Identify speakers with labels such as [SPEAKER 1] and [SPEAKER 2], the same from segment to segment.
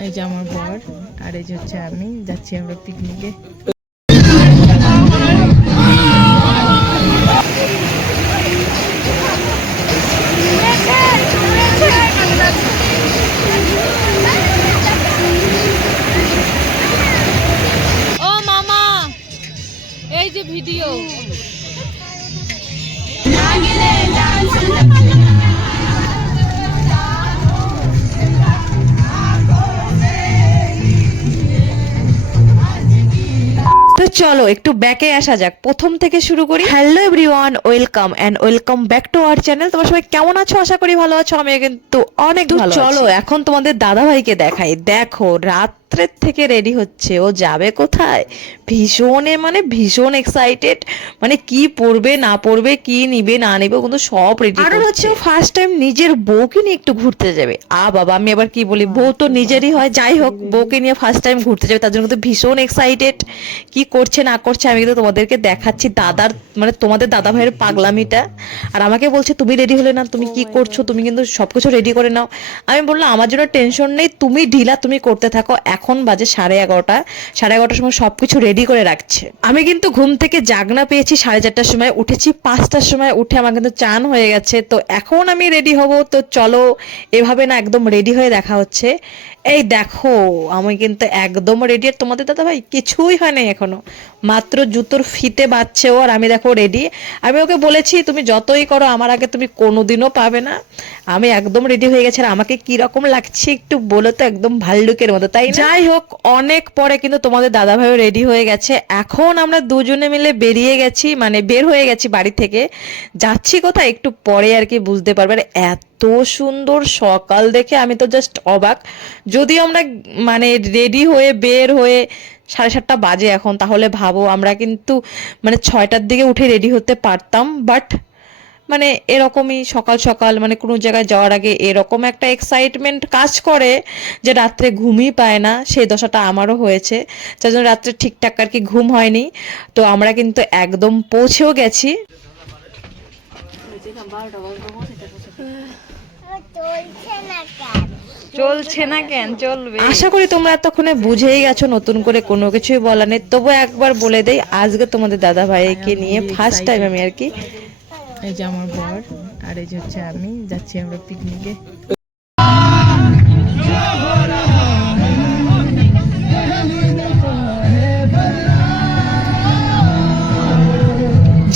[SPEAKER 1] এই যে আমার বর আর এই যে হচ্ছে আমি যাচ্ছি আমরা পিকনিকে
[SPEAKER 2] চলো একটু ব্যাকে আসা যাক। প্রথম থেকে শুরু করি। Hello everyone welcome and welcome back to our channel তোমার সবাই কেমন আছো? আশা করি ভালো আছো। আমি কিন্তু অনেক ভালো চলো এখন তোমাদের দাদা ভাইকে দেখাই। দেখো রাত্রের থেকে রেডি হচ্ছে। ও যাবে কোথায়? ভীষণ মানে ভীষণ এক্সাইটেড মানে কি পরবে না পরবে কি নিবে না নিবে কিন্তু সব রেডি আর হচ্ছে ফার্স্ট টাইম নিজের বউকে নিয়ে একটু ঘুরতে যাবে। আ বাবা আমি আবার কি বলি? বউ তো নিজেরই হয় যাই হোক বউকে নিয়ে ফার্স্ট টাইম ঘুরতে যাবে তার জন্য কিন্তু ভীষণ এক্সাইটেড কি করছে না করছে আমি কিন্তু তোমাদেরকে দেখাচ্ছি। দাদার মানে তোমাদের দাদা ভাইয়ের পাগলামিটা। আর আমাকে বলছে তুমি রেডি হলে না তুমি কি করছ? তুমি কিন্তু সবকিছু রেডি করে নাও। আমি বললাম আমার জন্য টেনশন নেই তুমি ঢিলা তুমি করতে থাকো। এখন বাজে সাড়ে এগারোটা। সাড়ে এগারোটার সময় সবকিছু রেডি করে রাখছে। আমি কিন্তু ঘুম থেকে জাগনা পেয়েছি সাড়ে চারটার সময়, উঠেছি পাঁচটার সময়, উঠে আমার কিন্তু চান হয়ে গেছে। তো এখন আমি রেডি হব, তো চলো এভাবে না একদম রেডি হয়ে দেখা হচ্ছে। এই দেখো, আমি কিন্তু একদম রেডি আর তোমাদের দাদা ভাই কিছুই হয় নাই এখনও। মাত্র জুতোর ফিতে বাচ্ছে ও, আর আমি দেখো রেডি আমি ওকে বলেছি, তুমি যতই করো, আমার আগে তুমি কোনোদিনও পাবে না। আমি একদম রেডি হয়ে গেছে। আর আমাকে কি রকম লাগছে একটু বলো তো, একদম ভাল্লুকের মতো, তাই না? যাই হোক অনেক পরে কিন্তু তোমাদের দাদা ভাইও রেডি হয়ে গেছে। এখন আমরা দুজনে মিলে বেরিয়ে গেছি মানে বের হয়ে গেছি বাড়ি থেকে। যাচ্ছি কোথায় একটু পরে আর কি বুঝতে পারবে। আর এত সুন্দর সকাল দেখে আমি তো জাস্ট অবাক। যদিও আমরা মানে রেডি হয়ে বের হয়ে সাড়ে সাতটা বাজে এখন, তাহলে ভাবো আমরা কিন্তু মানে ছয়টার দিকে উঠে রেডি হতে পারতাম। বাট মানে এরকমই সকাল সকাল মানে কোনো জায়গায় যাওয়ার আগে এরকম একটা এক্সাইটমেন্ট কাজ করে যে রাত্রে ঘুমই পায় না সেই দশাটা আমারও হয়েছে। যার জন্য রাত্রে ঠিকঠাক আর কি ঘুম হয়নি। তো আমরা কিন্তু একদম পৌঁছেও গেছি।
[SPEAKER 1] চলছে না কেন? চলবে।
[SPEAKER 2] আশা করি তোমরা এতক্ষণে বুঝেই গেছো নতুন করে কোনো কিছুই বলা নেই। তবু একবার বলে দেই আজকে তোমাদের দাদা ভাইকে নিয়ে ফার্স্ট টাইম আমি আর কি
[SPEAKER 1] এই যে আমার বর আর এই যে হচ্ছে আমি, যাচ্ছি আমরা পিকনিকে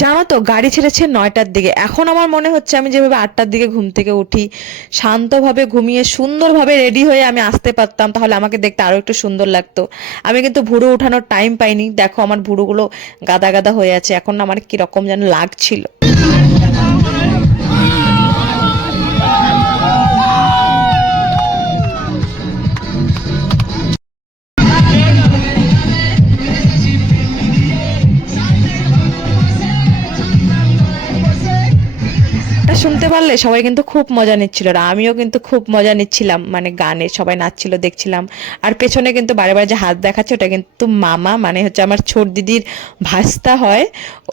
[SPEAKER 2] জানো তো, গাড়ি ছেড়েছে নয়টার দিকে। এখন আমার মনে হচ্ছে আমি যেভাবে আটটার দিকে ঘুম থেকে উঠি, শান্তভাবে ঘুমিয়ে সুন্দরভাবে রেডি হয়ে আমি আসতে পারতাম, তাহলে আমাকে দেখতে আরও একটু সুন্দর লাগতো। আমি কিন্তু ভুড়ো উঠানোর টাইম পাইনি। দেখো আমার ভুরুগুলো গাদা গাদা হয়ে আছে। এখন আমার কীরকম যেন লাগছিল। এটা শুনতে পারলে সবাই কিন্তু খুব মজা নিচ্ছিল আর আমিও কিন্তু খুব মজা নিচ্ছিলাম। মানে গানে সবাই নাচছিল, দেখছিলাম। আর পেছনে কিন্তু বারে বারে যে হাত দেখাচ্ছে, ওটা কিন্তু মামা মানে হচ্ছে আমার ছোট দিদির ভাস্তা হয়।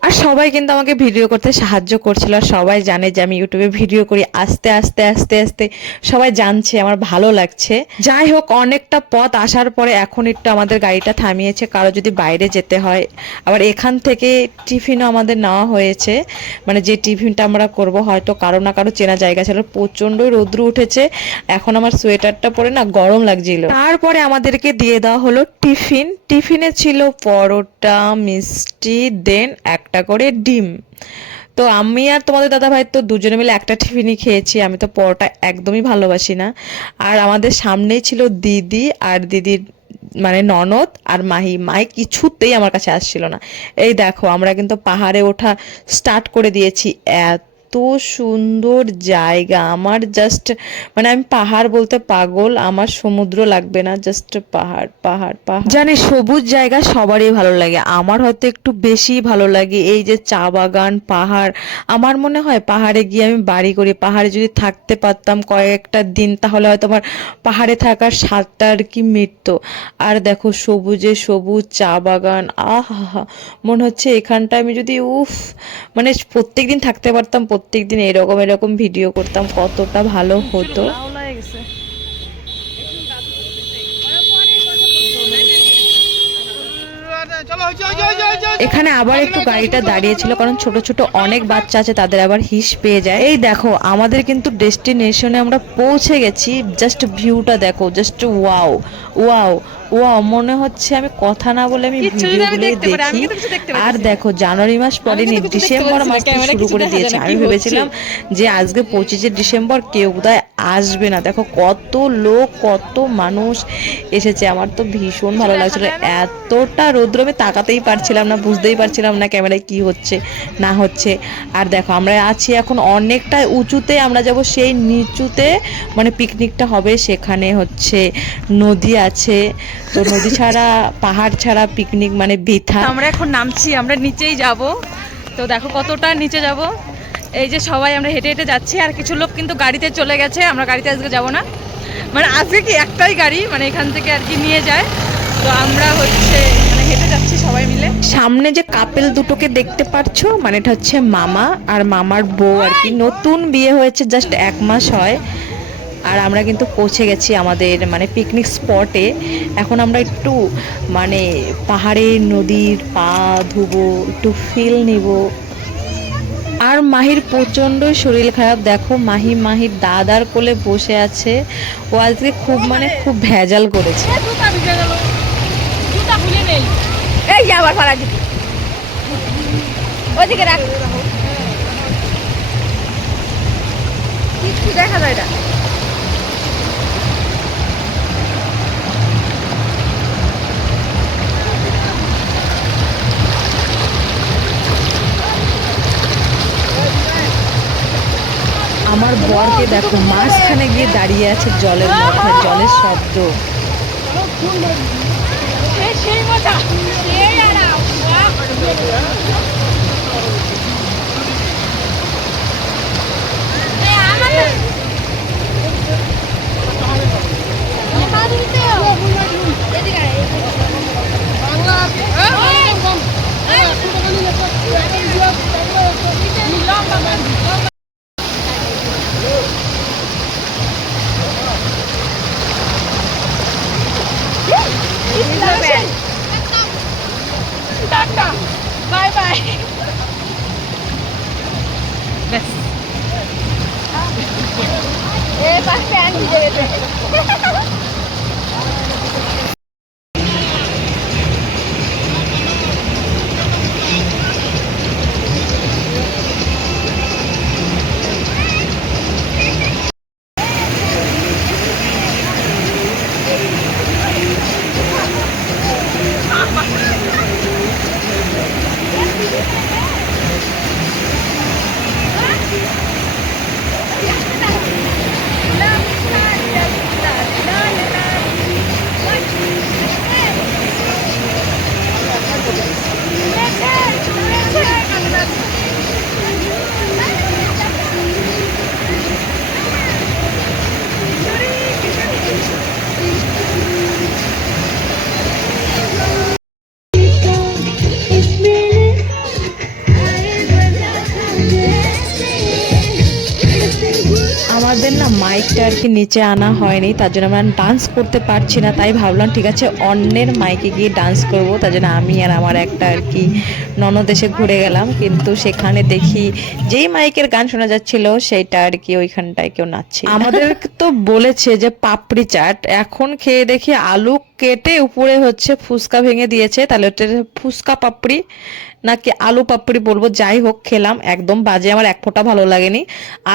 [SPEAKER 2] আর সবাই কিন্তু আমাকে ভিডিও করতে সাহায্য করছিল। আর সবাই জানে যে আমি ইউটিউবে ভিডিও করি আস্তে আস্তে আস্তে আস্তে। সবাই জানছে, আমার ভালো লাগছে। যাই হোক, অনেকটা পথ আসার পরে এখন একটু আমাদের গাড়িটা থামিয়েছে। কারও যদি বাইরে যেতে হয়, আবার এখান থেকে টিফিনও আমাদের নেওয়া হয়েছে। মানে যে টিফিনটা আমরা করব, হয়তো কারও না কারও চেনা জায়গা ছিল। প্রচণ্ড রৌদ্র উঠেছে। এখন আমার সোয়েটারটা পরে না গরম লাগছিল। তারপরে আমাদেরকে দিয়ে দেওয়া হলো টিফিন। টিফিনে ছিল পরোটা, মিষ্টি, দেন একটা করে ডিম। তো আমি আর তোমাদের দাদা ভাই তো দুজনে মিলে একটা টিফিনই খেয়েছি। আমি তো পরোটা একদমই ভালোবাসি না। আর আমাদের সামনেই ছিল দিদি আর দিদির মানে ননদ আর মাহি। মাই কিছুতেই আমার কাছে আসছিল না। এই দেখো, আমরা কিন্তু পাহাড়ে ওঠা স্টার্ট করে দিয়েছি। এত সুন্দর জায়গা। আমার জাস্ট মানে আমি পাহাড় বলতে পাগল, আমার সমুদ্র লাগবে না জাস্ট পাহাড় পাহাড় পাহাড়। জানি সবুজ জায়গা সবারই ভালো লাগে। আমার হয়তো একটু বেশি ভালো লাগে এই যে চা বাগান, পাহাড়। আমার মনে হয় পাহাড়ে গিয়ে আমি বাড়ি করি। পাহাড়ে যদি থাকতে পারতাম কয়েকটা দিন, তাহলে হয়তো আমার পাহাড়ে থাকার স্বাদটা আর কি মিটতো। আর দেখো, সবুজে সবুজ চা বাগান, আহা মনে হচ্ছে এখানটা আমি যদি, উফ মানে প্রত্যেকদিন থাকতে পারতাম প্রত্যেকদিন এরকম এরকম ভিডিও করতাম কতটা ভালো হতো। এখানে আবার একটু গাড়িটা দাঁড়িয়েছিল কারণ ছোট ছোট অনেক বাচ্চা আছে তাদের আবার হিস পেয়ে যায়। এই দেখো আমাদের কিন্তু ডেস্টিনেশনে আমরা পৌঁছে গেছি জাস্ট ভিউটা দেখো জাস্ট ওয়াও ওয়াও ওয়াও মনে হচ্ছে আমি কথা না বলে আমি ভিডিওগুলোই দেখি। আর দেখো জানুয়ারি মাস পরেনি ডিসেম্বর মাস শুরু করে দিয়েছে। আমি ভেবেছিলাম যে আজকে পঁচিশে ডিসেম্বর কেউ বোধহয় আসবে না। দেখো কত লোক কত মানুষ এসেছে। আমার তো ভীষণ ভালো লাগছিল। এতটা রৌদ্র আমি তাকাতেই পারছিলাম না বুঝতেই পারছিলাম না ক্যামেরায় কি হচ্ছে না হচ্ছে। আর দেখো আমরা আছি এখন অনেকটা উঁচুতে আমরা যাব সেই নিচুতে মানে পিকনিকটা হবে সেখানে হচ্ছে নদী আছে। তো নদী ছাড়া পাহাড় ছাড়া পিকনিক মানে বৃথা।
[SPEAKER 1] আমরা এখন নামছি আমরা নিচেই যাব। তো দেখো কতটা নিচে যাব। এই যে সবাই আমরা হেঁটে হেঁটে যাচ্ছি, আর কিছু লোক কিন্তু গাড়িতে চলে গেছে, আমরা গাড়িতে আজকে যাব না। মানে আজকে কি একটাই গাড়ি মানে এখান থেকে আর কি নিয়ে যায়। তো আমরা হচ্ছে মানে হেঁটে যাচ্ছি সবাই মিলে।
[SPEAKER 2] সামনে যে কাপেল দুটোকে দেখতে পারছ মানে এটা হচ্ছে মামা আর মামার বউ আর কি। নতুন বিয়ে হয়েছে জাস্ট এক মাস হয়। আর আমরা কিন্তু পৌঁছে গেছি আমাদের মানে পিকনিক স্পটে এখন আমরা একটু মানে পাহাড়ের নদীর পা ধুবো, একটু ফিল নিব। আর মাহির প্রচণ্ড শরীর খারাপ। দেখো মাহি মাহির দাদার কোলে বসে আছে। ও আজকে খুব মানে খুব ভেজাল করেছে।
[SPEAKER 1] এই আবার পালা দিকে ওইদিকে রাখ। কিছু দেখা যায় না
[SPEAKER 2] আমার বরকে দেখো মাঝখানে গিয়ে দাঁড়িয়ে আছে জলের মধ্যে জলের শব্দ। মাইকটা আর কি নিচে আনা হয়নি, তার জন্য আমরা ডান্স করতে পারছি না, তাই ভাবলাম ঠিক আছে অন্যের মাইকে গিয়ে ডান্স করব, তার জন্য আমি আর আমার একটা আর কি ননদ দেশে ঘুরে গেলাম, কিন্তু সেখানে দেখি যেই মাইকের গান শোনা যাচ্ছিল সেইটা আর কি ওইখানটায় কেউ নাচছে আমাদের তো বলেছে যে পাপড়ি চাট, এখন খেয়ে দেখি আলু কেটে উপরে হচ্ছে ফুচকা ভেঙে দিয়েছে, তাহলে হচ্ছে ফুচকা পাপড়ি নাকি আলু পাপড়ি বলব, যাই হোক খেলাম, একদম বাজে, আমার এক ফোঁটা ভালো লাগেনি।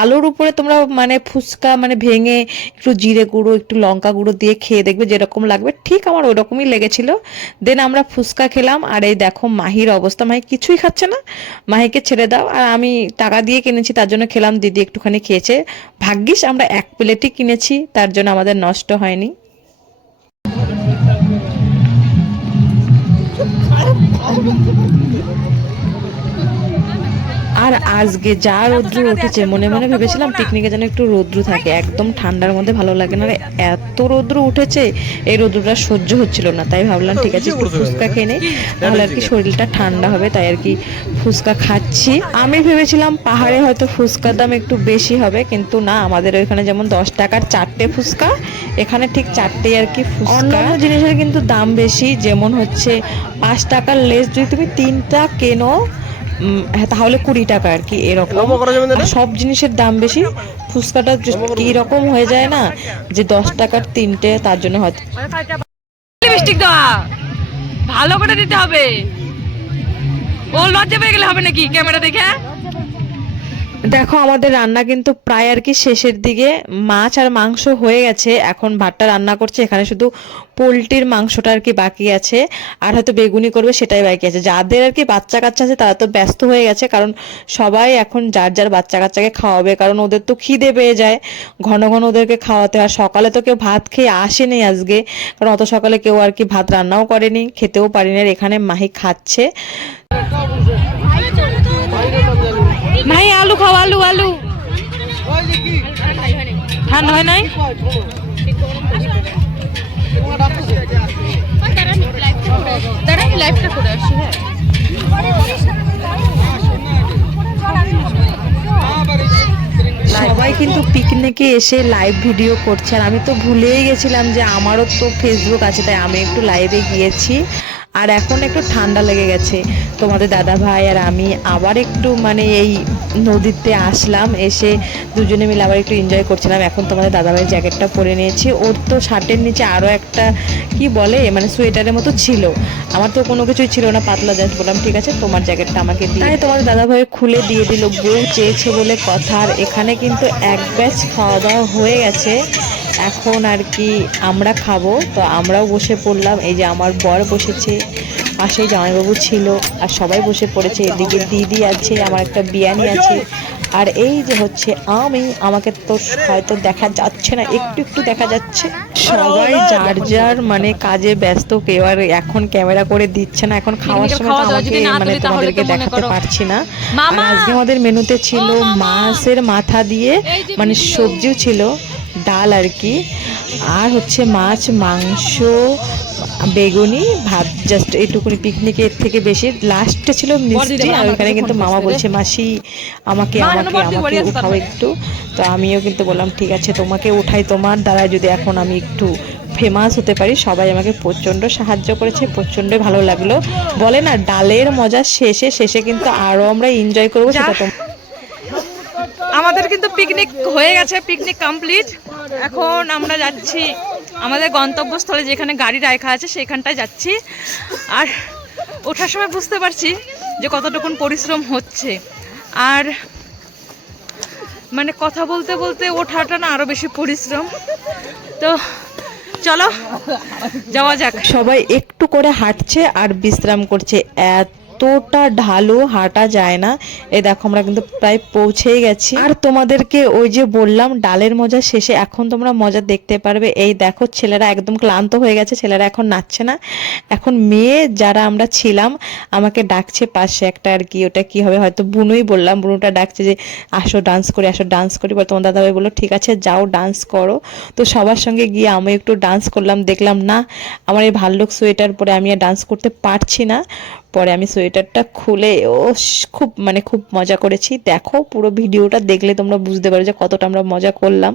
[SPEAKER 2] আলুর উপরে তোমরা মানে ফুচকা মানে ভেঙে একটু জিরে গুঁড়ো, একটু লঙ্কা গুঁড়ো দিয়ে খেয়ে দেখবে যেরকম লাগবে, ঠিক আমার ওরকমই লেগেছিল। দেন আমরা ফুচকা খেলাম, আর এই দেখো মাহির অবস্থা, মাহি কিছুই খাচ্ছে না, মাহিকে ছেড়ে দাও, আর আমি টাকা দিয়ে কিনেছি, তার জন্য খেলাম, দিদি একটুখানি খেয়েছে। ভাগ্যিস আমরা এক প্লেটই কিনেছি, তার জন্য আমাদের নষ্ট হয়নি। আর আজকে যা রৌদ্র উঠেছে মনে মনে ভেবেছিলাম পিকনিকে যেন একটু রৌদ্র থাকে একদম ঠান্ডার মধ্যে ভালো লাগে না। আর এত রৌদ্র উঠেছে এই রৌদ্রটা সহ্য হচ্ছিল না। তাই ভাবলাম ঠিক আছে একটু ফুচকা খেয়ে নেই। তাহলে আর কি শরীরটা ঠান্ডা হবে তাই আর কি ফুচকা খাচ্ছি। আমি ভেবেছিলাম পাহাড়ে হয়তো ফুচকার দাম একটু বেশি হবে কিন্তু না আমাদের ওইখানে যেমন দশ টাকার চারটে ফুচকা এখানে ঠিক চারটে আর কি ফুচকা। অন্যান্য জিনিসের কিন্তু দাম বেশি যেমন হচ্ছে পাঁচ টাকার লেস যদি তুমি তিনটা কেনো হ্যাঁ, তাহলে কুড়ি টাকা আর কি এরকম। সব জিনিসের দাম বেশি। ফুচকাটা কি রকম হয়ে যায় না যে দশ টাকার তিনটে তার জন্য হয়তো
[SPEAKER 1] লিপস্টিক দেওয়া। ভালো করে দিতে হবে। ও লজ্জা পেয়ে গেলে হবে নাকি? ক্যামেরা দেখে
[SPEAKER 2] দেখো, আমাদের রান্না কিন্তু প্রায় আর কি শেষের দিকে। মাছ আর মাংস হয়ে গেছে। এখন ভাতটা রান্না করছে। এখানে শুধু পোলট্রির মাংসটা আর কি বাকি আছে। আর হয়তো বেগুনি করবে, সেটাই বাকি আছে। যাদের আর কি বাচ্চা কাচ্চা আছে, তারা তো ব্যস্ত হয়ে গেছে। কারণ সবাই এখন যার যার বাচ্চা কাচ্চাকে খাওয়াবে। কারণ ওদের তো খিদে পেয়ে যায়। ঘন ঘন ওদেরকে খাওয়াতে হয়। সকালে তো কেউ ভাত খেয়ে আসেনি আজকে। কারণ অত সকালে কেউ আর কি ভাত রান্নাও করেনি। খেতেও পারিনি। আর এখানে মাহি খাচ্ছে।
[SPEAKER 1] আলু আলু। ঠান্ডা হয় নাই?
[SPEAKER 2] সবাই কিন্তু পিকনিকে এসে লাইভ ভিডিও করছে আর আমি তো ভুলেই গেছিলাম যে আমারও তো ফেসবুক আছে তাই আমি একটু লাইভে গিয়েছি। আর এখন একটু ঠান্ডা লেগে গেছে। তোমাদের দাদা ভাই আর আমি আবার একটু মানে এই নদীতে আসলাম এসে দুজনে মিলে আবার একটু এনজয় করছিলাম। এখন তোমাদের দাদা ভাইয়ের জ্যাকেটটা পরে নিয়েছি। ওর তো শার্টের নিচে আরও একটা কি বলে মানে সোয়েটারের মতো ছিল। আমার তো কোনো কিছুই ছিল না পাতলা জাস্ট বললাম ঠিক আছে তোমার জ্যাকেটটা আমাকে দিয়ে তাই তোমার দাদা ভাই খুলে দিয়ে দিল বউ চেয়েছে বলে কথা। আর এখানে কিন্তু এক ব্যাচ খাওয়া দাওয়া হয়ে গেছে। এখন আর কি আমরা খাব। তো আমরাও বসে পড়লাম। এই যে আমার বর বসেছে পাশে জামাইবাবু ছিল আর সবাই বসে পড়েছে। এদিকে দিদি আছে আমার একটা বিয়ানি আছে। আর এই যে হচ্ছে আমি আমাকে তো হয়তো দেখা যাচ্ছে না একটু একটু দেখা যাচ্ছে। সবাই যার যার মানে কাজে ব্যস্ত কেউ আর এখন ক্যামেরা করে দিচ্ছে না। এখন খাওয়ার সময় তো আমাকে মানে তোমাদেরকে দেখাতে পারছি না। আর আজকে আমাদের মেনুতে ছিল মাছের মাথা দিয়ে মানে সবজিও ছিল। ডাল আর কি। আর হচ্ছে মাছ মাংস বেগুনি ভাত জাস্ট এইটুকুনি পিকনিকের থেকে বেশি। লাস্টে ছিল মিষ্টি আর ওখানে কিন্তু মামা বলছে মাসি আমাকে আমাকে আমাকে উঠাও একটু। তো আমিও কিন্তু বললাম ঠিক আছে তোমাকে উঠাই তোমার দ্বারা। যদি এখন আমি একটু ফেমাস হতে পারি সবাই আমাকে প্রচণ্ড সাহায্য করেছে প্রচণ্ড ভালো লাগল। বলে না ডালের মজা শেষে শেষে কিন্তু আরও আমরা এনজয় করব সেটা
[SPEAKER 1] আমাদের কিন্তু পিকনিক হয়ে গেছে পিকনিক কমপ্লিট এখন আমরা যাচ্ছি আমাদের গন্তব্যস্থলে যেখানে গাড়ি রাখা আছে, সেখানটায় যাচ্ছি। আর ওঠার সময় বুঝতে পারছি যে কতটুকুন পরিশ্রম হচ্ছে। আর মানে কথা বলতে বলতে ওঠাটা না আরও বেশি পরিশ্রম। তো চলো, যাওয়া যাক।
[SPEAKER 2] সবাই একটু করে হাঁটছে আর বিশ্রাম করছে। এতটা ঢালু হাঁটা যায় না। এই দেখো আমরা কিন্তু প্রায় পৌঁছেই গেছি। আর তোমাদেরকে ওই যে বললাম, ডালের মজা শেষে এখন তোমরা মজা দেখতে পারবে। এই দেখো ছেলেরা একদম ক্লান্ত হয়ে গেছে, ছেলেরা এখন নাচছে না। এখন মেয়ে যারা আমরা ছিলাম, আমাকে ডাকছে পাশে একটা আর কি, ওটা কি হবে? হয়তো বুনুই বললাম, বুনুটা ডাকছে যে, আসো ডান্স করি, আসো ডান্স করি। বলে তোমার দাদাভাই বলল, ঠিক আছে, যাও ডান্স করো। তো সবার সঙ্গে গিয়ে আমি একটু ডান্স করলাম, দেখলাম না, আমার এই ভাল্লুক সোয়েটার পরে আমি আর ডান্স করতে পারছি না। পরে আমি সোয়েটারটা খুলে ও খুব মানে খুব মজা করেছি। দেখো পুরো ভিডিওটা দেখলে তোমরা বুঝতে পারো যে কতটা আমরা মজা করলাম।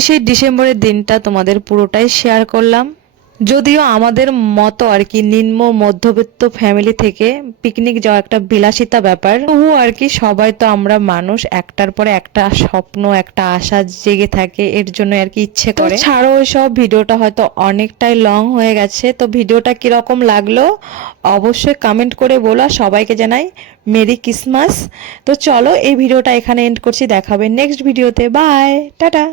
[SPEAKER 2] পঁচিশে ডিসেম্বরের দিনটা তোমাদের পুরোটাই শেয়ার করলাম। যদিও আমাদের মতো আর কি নিম্ন মধ্যবিত্ত ফ্যামিলি থেকে পিকনিক যাওয়া একটা বিলাসিতা ব্যাপার তবু আর কি সবাই তো আমরা মানুষ একটার পরে একটা স্বপ্ন একটা আশা জেগে থাকে এর জন্য আর কি ইচ্ছে করে। ছাড়ো সব ভিডিওটা হয়তো অনেকটাই লং হয়ে গেছে তো ভিডিওটা কীরকম লাগল অবশ্যই কমেন্ট করে বলো সবাইকে জানাই মেরি ক্রিসমাস তো চলো এই ভিডিওটা এখানে এন্ড করছি দেখাবে নেক্সট ভিডিওতে বাই টাটা।